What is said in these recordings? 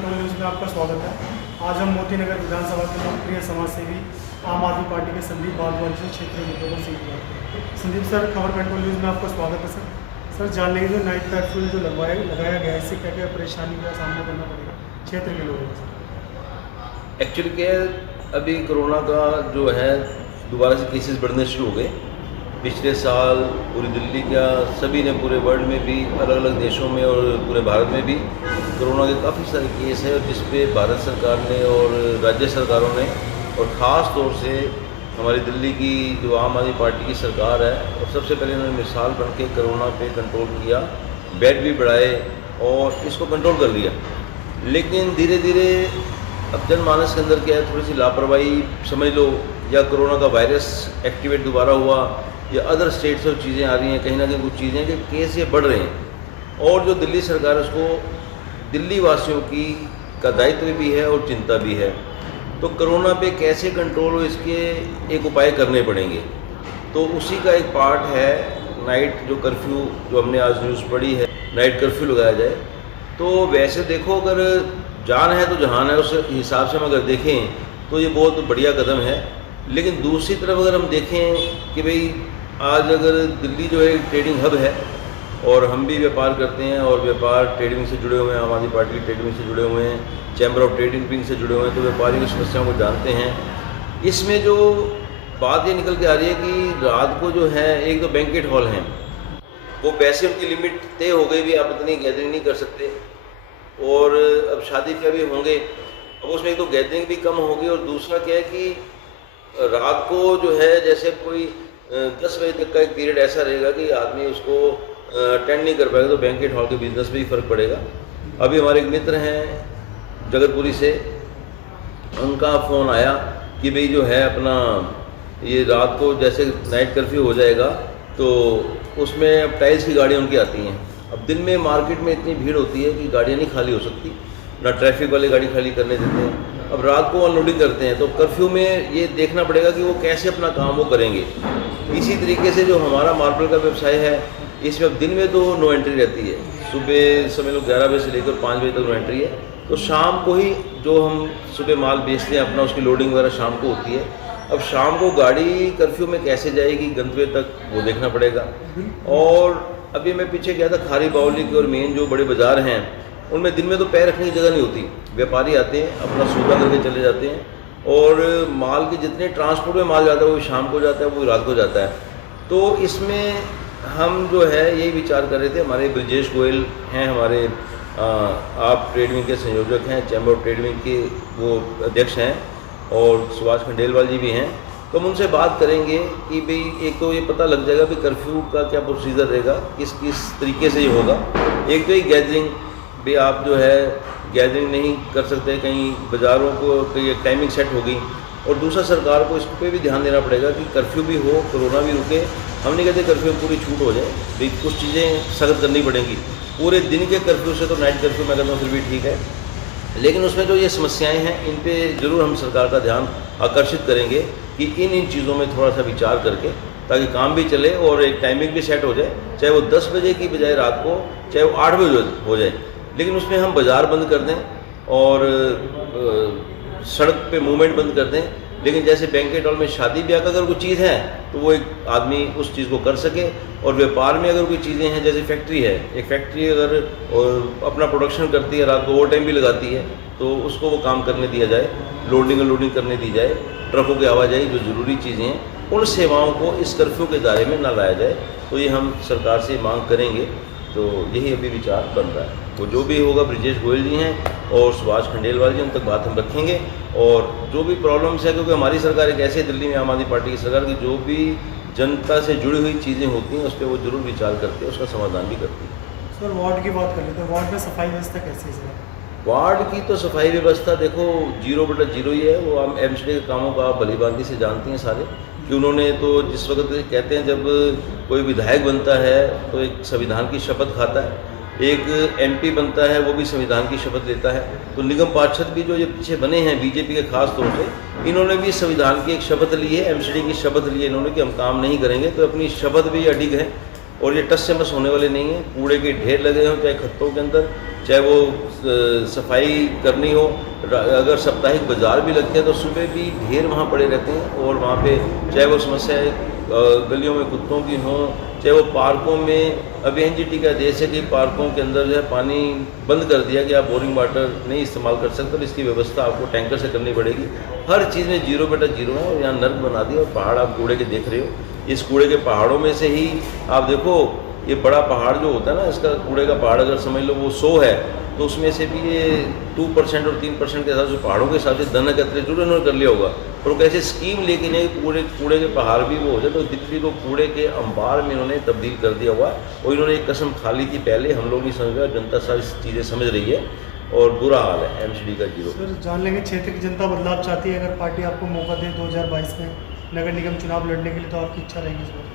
Twenty news में आपका स्वागत है। आज हम मोती नगर विधानसभा के लोकप्रिय समाजसेवी आम आदमी पार्टी के संदीप भारद्वाज से क्षेत्रीय मुद्दों पर सीधी बात करें। संदीप सर, खबर कंट्रोल न्यूज़ में आपका स्वागत है। सर जान लेंगे जो नाइट कर्फ्यू जो लगाया गया है, इससे क्या क्या परेशानी का सामना करना पड़ेगा क्षेत्र के लोगों को? एक्चुअली क्या है, अभी कोरोना का जो है दोबारा से केसेस बढ़ने शुरू हो गए। पिछले साल पूरी दिल्ली का सभी ने, पूरे वर्ल्ड में भी, अलग अलग देशों में और पूरे भारत में भी कोरोना के काफ़ी सारे केस हैं, जिस पे भारत सरकार ने और राज्य सरकारों ने और ख़ास तौर से हमारी दिल्ली की जो आम आदमी पार्टी की सरकार है, और सबसे पहले उन्होंने मिसाल बन के कोरोना पे कंट्रोल किया, बेड भी बढ़ाए और इसको कंट्रोल कर लिया। लेकिन धीरे धीरे अब जनमानस के अंदर क्या है, थोड़ी सी लापरवाही समझ लो, या कोरोना का वायरस एक्टिवेट दोबारा हुआ, या अदर स्टेट से चीज़ें आ रही हैं, कहीं ना कहीं कुछ चीज़ें कि केस ये बढ़ रहे हैं। और जो दिल्ली सरकार है, उसको दिल्ली वासियों की का दायित्व भी है और चिंता भी है। तो कोरोना पे कैसे कंट्रोल हो, इसके एक उपाय करने पड़ेंगे। तो उसी का एक पार्ट है नाइट जो कर्फ्यू, जो हमने आज न्यूज़ पढ़ी है, नाइट कर्फ्यू लगाया जाए। तो वैसे देखो, अगर जान है तो जहान है, उस हिसाब से हम अगर देखें तो ये बहुत बढ़िया कदम है। लेकिन दूसरी तरफ अगर हम देखें कि भाई आज अगर दिल्ली जो है ट्रेडिंग हब है और हम भी व्यापार करते हैं और व्यापार ट्रेडिंग से जुड़े हुए हैं, आम आदमी पार्टी की ट्रेडिंग से जुड़े हुए हैं, चैम्बर ऑफ ट्रेडिंग से जुड़े हुए हैं, तो व्यापारियों की समस्याओं को जानते हैं। इसमें जो बात ये निकल के आ रही है कि रात को जो है, एक तो बैंकेट हॉल हैं, वो वैसे उनकी लिमिट तय हो गई भी, आप इतनी गैदरिंग नहीं कर सकते। और अब शादी ब्याह भी होंगे, अब उसमें एक तो गैदरिंग भी कम होगी, और दूसरा क्या है कि रात को जो है, जैसे कोई 10 बजे तक का एक पीरियड ऐसा रहेगा कि आदमी उसको अटेंड नहीं कर पाएगा, तो बैंकेट हॉल के बिजनेस पे भी फ़र्क पड़ेगा। अभी हमारे एक मित्र हैं जगतपुरी से, उनका फ़ोन आया कि भाई जो है अपना ये रात को जैसे नाइट कर्फ्यू हो जाएगा, तो उसमें अब टाइल्स की गाड़ियाँ उनकी आती हैं। अब दिन में मार्केट में इतनी भीड़ होती है कि गाड़ियाँ नहीं खाली हो सकती, ना ट्रैफिक वाले गाड़ी खाली करने देते हैं। अब रात को अनलोडिंग करते हैं, तो कर्फ्यू में ये देखना पड़ेगा कि वो कैसे अपना काम वो करेंगे। इसी तरीके से जो हमारा मार्बल का व्यवसाय है, इसमें अब दिन में तो नो एंट्री रहती है, सुबह समझ लो 11 बजे से लेकर 5 बजे तक नो एंट्री है। तो शाम को ही जो हम सुबह माल बेचते हैं अपना, उसकी लोडिंग वगैरह शाम को होती है। अब शाम को गाड़ी कर्फ्यू में कैसे जाएगी गंतव्य तक, वो देखना पड़ेगा। और अभी मैं पीछे गया था खारी बावली की, और मेन जो बड़े बाज़ार हैं उनमें दिन में तो पैर रखने की जगह नहीं होती। व्यापारी आते हैं, अपना सौदा करके चले जाते हैं, और माल के जितने ट्रांसपोर्ट में माल जाता है वो शाम को जाता है, वो रात को जाता है। तो इसमें हम जो है यही विचार कर रहे थे, हमारे ब्रजेश गोयल हैं, हमारे आप ट्रेडिंग के संयोजक हैं, चैम्बर ऑफ ट्रेडिंग के वो अध्यक्ष हैं, और सुभाष खंडेलवाल जी भी हैं। तो हम उनसे बात करेंगे कि भाई एक तो ये पता लग जाएगा कि कर्फ्यू का क्या प्रोसीजर रहेगा, किस किस तरीके से ये होगा। एक तो ये गैदरिंग, भी आप जो है गैदरिंग नहीं कर सकते, कहीं बाज़ारों को कहीं एक टाइमिंग सेट होगी। और दूसरा, सरकार को इस पर भी ध्यान देना पड़ेगा कि कर्फ्यू भी हो, कोरोना भी रुके। हम नहीं कहते कर्फ्यू में पूरी छूट हो जाए, भाई कुछ चीज़ें सख्त करनी पड़ेंगी। पूरे दिन के कर्फ्यू से तो नाइट कर्फ्यू मैं कहता हूँ फिर भी ठीक है, लेकिन उसमें जो ये समस्याएं हैं, इन पे ज़रूर हम सरकार का ध्यान आकर्षित करेंगे कि इन चीज़ों में थोड़ा सा विचार करके, ताकि काम भी चले और एक टाइमिंग भी सेट हो जाए, चाहे वो 10 बजे की बजाय रात को, चाहे वो 8 बजे हो जाए। लेकिन उसमें हम बाज़ार बंद कर दें और सड़क पे मूवमेंट बंद कर दें। लेकिन जैसे बैंकेट हॉल में शादी ब्याह का अगर कोई चीज़ है, तो वो एक आदमी उस चीज़ को कर सके। और व्यापार में अगर कोई चीज़ें हैं, जैसे फैक्ट्री है, एक फैक्ट्री अगर अपना प्रोडक्शन करती है, रात को ओवर टाइम भी लगाती है, तो उसको वो काम करने दिया जाए, लोडिंग अनलोडिंग करने दी जाए, ट्रकों की आवाजाही जो ज़रूरी चीज़ें हैं, उन सेवाओं को इस कर्फ्यू के दायरे में ना लाया जाए। तो ये हम सरकार से मांग करेंगे। तो यही अभी विचार बन रहा है। वो जो भी होगा, ब्रजेश गोयल जी हैं और सुभाष खंडेलवाल जी, उन तक बात हम रखेंगे। और जो भी प्रॉब्लम्स है, क्योंकि हमारी सरकार एक ऐसे दिल्ली में आम आदमी पार्टी की सरकार की जो भी जनता से जुड़ी हुई चीज़ें होती हैं, उस पर वो जरूर विचार करती है, उसका समाधान भी करती है। सर वार्ड की बात कर लेते हैं, वार्ड में सफाई व्यवस्था कैसी है सर? वार्ड की तो सफाई व्यवस्था देखो 0/0 ही है। वो हम एमसीडी के कामों को आप भलीभांति से जानती हैं सारे, कि उन्होंने तो जिस वक्त कहते हैं जब कोई विधायक बनता है तो एक संविधान की शपथ खाता है, एक एमपी बनता है वो भी संविधान की शपथ लेता है। तो निगम पार्षद भी जो ये पीछे बने हैं बीजेपी के खास तौर से, इन्होंने भी संविधान की एक शपथ ली है, एमसीडी की शपथ ली है इन्होंने कि हम काम नहीं करेंगे। तो अपनी शपथ भी अडिग है और ये टस से मस होने वाले नहीं हैं। कूड़े के ढेर लगे हों चाहे खत्तों के अंदर, चाहे वो सफाई करनी हो, अगर साप्ताहिक बाज़ार भी लगते हैं तो सुबह भी ढेर वहाँ पड़े रहते हैं। और वहाँ पे चाहे वो समस्याएं गलियों में कुत्तों की हों, चाहे वो पार्कों में, अभी एनजीटी का आदेश है कि पार्कों के अंदर जो है पानी बंद कर दिया कि आप बोरिंग वाटर नहीं इस्तेमाल कर सकते, और इसकी व्यवस्था आपको टैंकर से करनी पड़ेगी। हर चीज़ में 0/0 है, और यहाँ नर्क बना दिया। और पहाड़ आप कूड़े के देख रहे हो, इस कूड़े के पहाड़ों में से ही आप देखो, ये बड़ा पहाड़ जो होता है ना, इसका कूड़े का पहाड़ अगर समझ लो वो 100 है, तो उसमें से भी ये 2% और 3% के हिसाब से पहाड़ों के हिसाब से धन एकत्रित जरूर इन्होंने कर लिया होगा। और वो कैसे स्कीम लेके नहीं, कूड़े के पहाड़ भी वो हो जाए, तो दिल्ली को कूड़े के अंबार में इन्होंने तब्दील कर दिया हुआ। और इन्होंने एक कसम खा ली थी पहले, हम लोग नहीं समझ रहे, जनता सारी चीज़ें समझ रही है, और बुरा हाल है एमसीडी का 0। सर जान लेंगे, क्षेत्र की जनता बदलाव चाहती है, अगर पार्टी आपको मौका दे 2022 में नगर निगम चुनाव लड़ने के लिए, तो आपकी इच्छा रहेगी इस बार?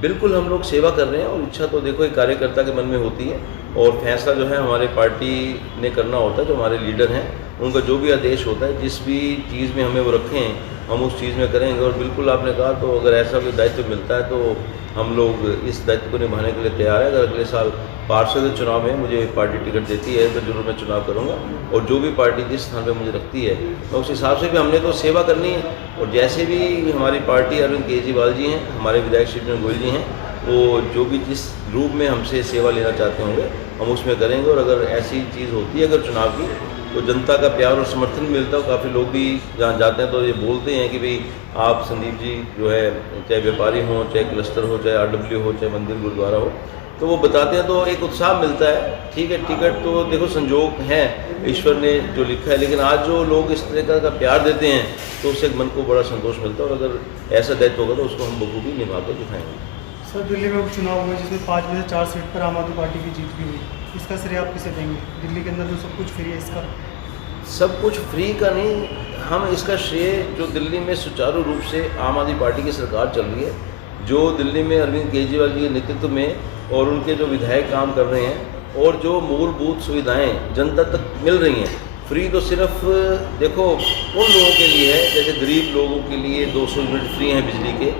बिल्कुल, हम लोग सेवा कर रहे हैं, और इच्छा तो देखो एक कार्यकर्ता के मन में होती है, और फैसला जो है हमारे पार्टी ने करना होता है। जो हमारे लीडर हैं उनका जो भी आदेश होता है, जिस भी चीज़ में हमें वो रखें, हम उस चीज़ में करेंगे। और बिल्कुल आपने कहा, तो अगर ऐसा कोई दायित्व मिलता है तो हम लोग इस दायित्व को निभाने के लिए तैयार है। अगर अगले साल पार्षद चुनाव में मुझे पार्टी टिकट देती है तो जरूर मैं चुनाव करूंगा, और जो भी पार्टी जिस स्थान पे मुझे रखती है तो उस हिसाब से भी हमने तो सेवा करनी है। और जैसे भी हमारी पार्टी अरविंद केजरीवाल जी हैं, हमारे विधायक शिवचंद्र गोयल जी हैं, वो जो भी जिस रूप में हमसे सेवा लेना चाहते होंगे हम उसमें करेंगे। और अगर ऐसी चीज़ होती है अगर चुनाव की, तो जनता का प्यार और समर्थन मिलता है। काफ़ी लोग भी जहाँ जाते हैं तो ये बोलते हैं कि भाई आप संदीप जी जो है, चाहे व्यापारी हों, चाहे क्लस्टर हो, चाहे RW हो, चाहे मंदिर गुरुद्वारा हो, तो वो बताते हैं, तो एक उत्साह मिलता है। ठीक है, टिकट तो देखो संजोग हैं, ईश्वर ने जो लिखा है, लेकिन आज जो लोग इस तरह का प्यार देते हैं तो उससे मन को बड़ा संतोष मिलता है। और अगर ऐसा दायित्व होगा तो उसको हम बखूबी निभा कर दिखाएंगे। सर दिल्ली में उपचुनाव हुए, जिसमें 5 में से 4 सीट पर आम आदमी पार्टी की जीत भी हुई, इसका श्रेय आप किसे देंगे? दिल्ली के अंदर जो सब कुछ फ्री है, इसका? सब कुछ फ्री का नहीं, हम इसका श्रेय जो दिल्ली में सुचारू रूप से आम आदमी पार्टी की सरकार चल रही है, जो दिल्ली में अरविंद केजरीवाल जी के नेतृत्व में और उनके जो विधायक काम कर रहे हैं, और जो मूलभूत सुविधाएं जनता तक मिल रही हैं। फ्री तो सिर्फ देखो उन लोगों के लिए है, जैसे गरीब लोगों के लिए 200 यूनिट फ्री हैं बिजली के,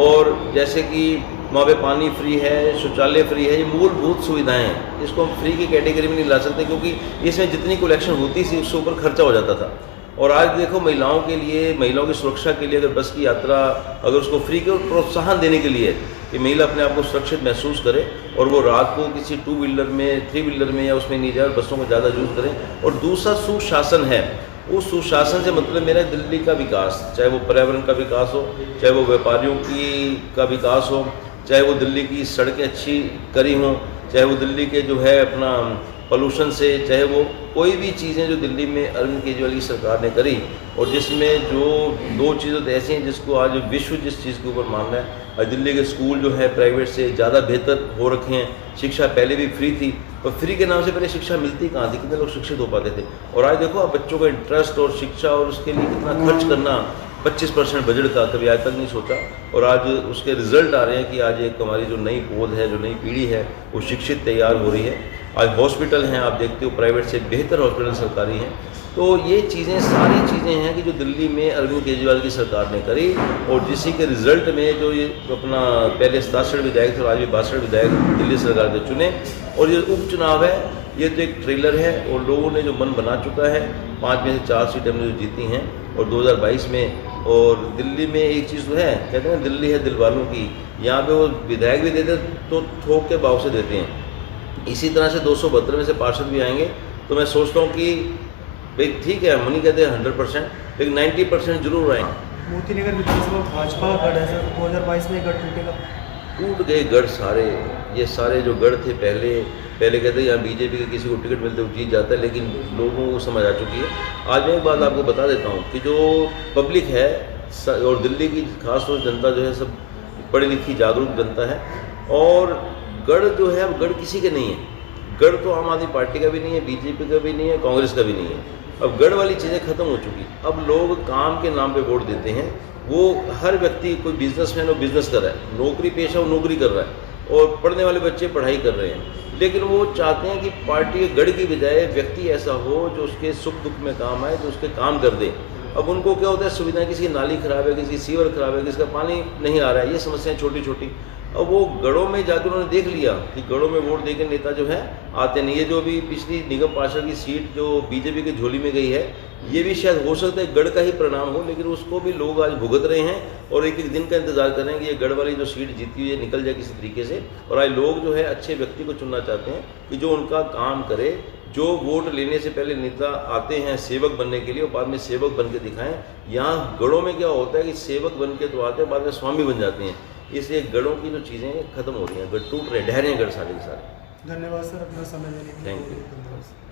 और जैसे कि वहाँ पे पानी फ्री है, शौचालय फ्री है। ये मूलभूत सुविधाएं हैं, इसको हम फ्री की कैटेगरी में नहीं ला सकते, क्योंकि इसमें जितनी कलेक्शन होती थी उससे ऊपर खर्चा हो जाता था। और आज देखो महिलाओं के लिए, महिलाओं की सुरक्षा के लिए, अगर बस की यात्रा अगर उसको फ्री के प्रोत्साहन देने के लिए कि महिला अपने आप को सुरक्षित महसूस करे, और वो रात को किसी 2 व्हीलर में, 3 व्हीलर में या उसमें नहीं जाए, बसों का ज़्यादा यूज़ करें। और दूसरा सुशासन है, उस सुशासन से मतलब मेरा दिल्ली का विकास, चाहे वो पर्यावरण का विकास हो, चाहे वो व्यापारियों का विकास हो, चाहे वो दिल्ली की सड़कें अच्छी करी हों, चाहे वो दिल्ली के जो है अपना पोल्यूशन से, चाहे वो कोई भी चीज़ें जो दिल्ली में अरविंद केजरीवाल की सरकार ने करी, और जिसमें जो 2 चीज़ें तो ऐसी हैं जिसको आज विश्व जिस चीज़ के ऊपर मान रहा है। और दिल्ली के स्कूल जो है प्राइवेट से ज़्यादा बेहतर हो रखे हैं, शिक्षा पहले भी फ्री थी, और फ्री के नाम से पहले शिक्षा मिलती कहाँ थी, कितने लोग शिक्षित हो पाते थे। और आज देखो अब बच्चों का इंटरेस्ट और शिक्षा, और उसके लिए कितना खर्च करना, 25% बजट का कभी आज तक नहीं सोचा। और आज उसके रिजल्ट आ रहे हैं कि आज एक हमारी जो नई पौध है, जो नई पीढ़ी है, वो शिक्षित तैयार हो रही है। आज हॉस्पिटल हैं, आप देखते हो प्राइवेट से बेहतर हॉस्पिटल सरकारी हैं। तो ये चीज़ें, सारी चीज़ें हैं कि जो दिल्ली में अरविंद केजरीवाल की सरकार ने करी, और जिसी के रिजल्ट में जो ये अपना पहले 67 विधायक थे और आज भी 62 विधायक दिल्ली सरकार के चुने। और ये उपचुनाव है, ये तो एक ट्रेलर है, और लोगों ने जो मन बना चुका है। 5 में से 4 सीटें हमने जो जीती हैं, और 2022 में। और दिल्ली में एक चीज़ तो है, कहते हैं दिल्ली है दिल वालों की, यहाँ पे वो विधायक भी देते तो थोक के भाव से देते हैं। इसी तरह से 272 में से पार्षद भी आएंगे, तो मैं सोचता हूँ कि भाई ठीक है, हम नहीं कहते 100%, लेकिन 90% जरूर आएंगे। मोतीनगर विधानसभा भाजपा का गढ़ है सर, 2022 में गढ़ टूटेगा? टूट गए गढ़ सारे, ये सारे जो गढ़ थे पहले कहते हैं यहाँ बीजेपी के किसी को टिकट मिलते वो जीत जाता है, लेकिन लोगों को समझ आ चुकी है। आज मैं एक बात आपको बता देता हूँ कि जो पब्लिक है और दिल्ली की खासतौर जनता जो है, सब पढ़ी लिखी जागरूक जनता है। और गढ़ जो है, अब गढ़ किसी के नहीं है। गढ़ तो आम आदमी पार्टी का भी नहीं है, बीजेपी का भी नहीं है, कांग्रेस का भी नहीं है। अब गढ़ वाली चीज़ें खत्म हो चुकी। अब लोग काम के नाम पे वोट देते हैं। वो हर व्यक्ति, कोई बिजनेसमैन वो बिजनेस कर रहा है, नौकरी पेशा वो नौकरी कर रहा है, और पढ़ने वाले बच्चे पढ़ाई कर रहे हैं। लेकिन वो चाहते हैं कि पार्टी गढ़ की बजाय व्यक्ति ऐसा हो जो उसके सुख दुख में काम आए, जो उसके काम कर दे। अब उनको क्या होता है, सुविधाएं, किसी की नाली खराब है, किसी की सीवर खराब है, किसी का पानी नहीं आ रहा है, ये समस्याएं छोटी छोटी। और वो गढ़ों में जाकर उन्होंने देख लिया कि गढ़ों में वोट देकर नेता जो है आते नहीं। ये जो अभी पिछली निगम पार्षद की सीट जो बीजेपी की झोली में गई है, ये भी शायद हो सकता है गढ़ का ही परिणाम हो, लेकिन उसको भी लोग आज भुगत रहे हैं और एक एक दिन का इंतजार कर रहे हैं कि ये गढ़ वाली जो सीट जीती हुई है निकल जाए किसी तरीके से। और आज लोग जो है अच्छे व्यक्ति को चुनना चाहते हैं कि जो उनका काम करे, जो वोट लेने से पहले नेता आते हैं सेवक बनने के लिए और बाद में सेवक बन के दिखाएं। यहाँ गढ़ों में क्या होता है कि सेवक बन के तो आते हैं, बाद में स्वामी बन जाते हैं। इसलिए गढ़ों की जो चीज़ें हैं खत्म हो रही हैं, गढ़ टूट रहे, ढह रहे हैं गढ़ सारे के सारे। धन्यवाद सर अपना समय देने के लिए। Thank you.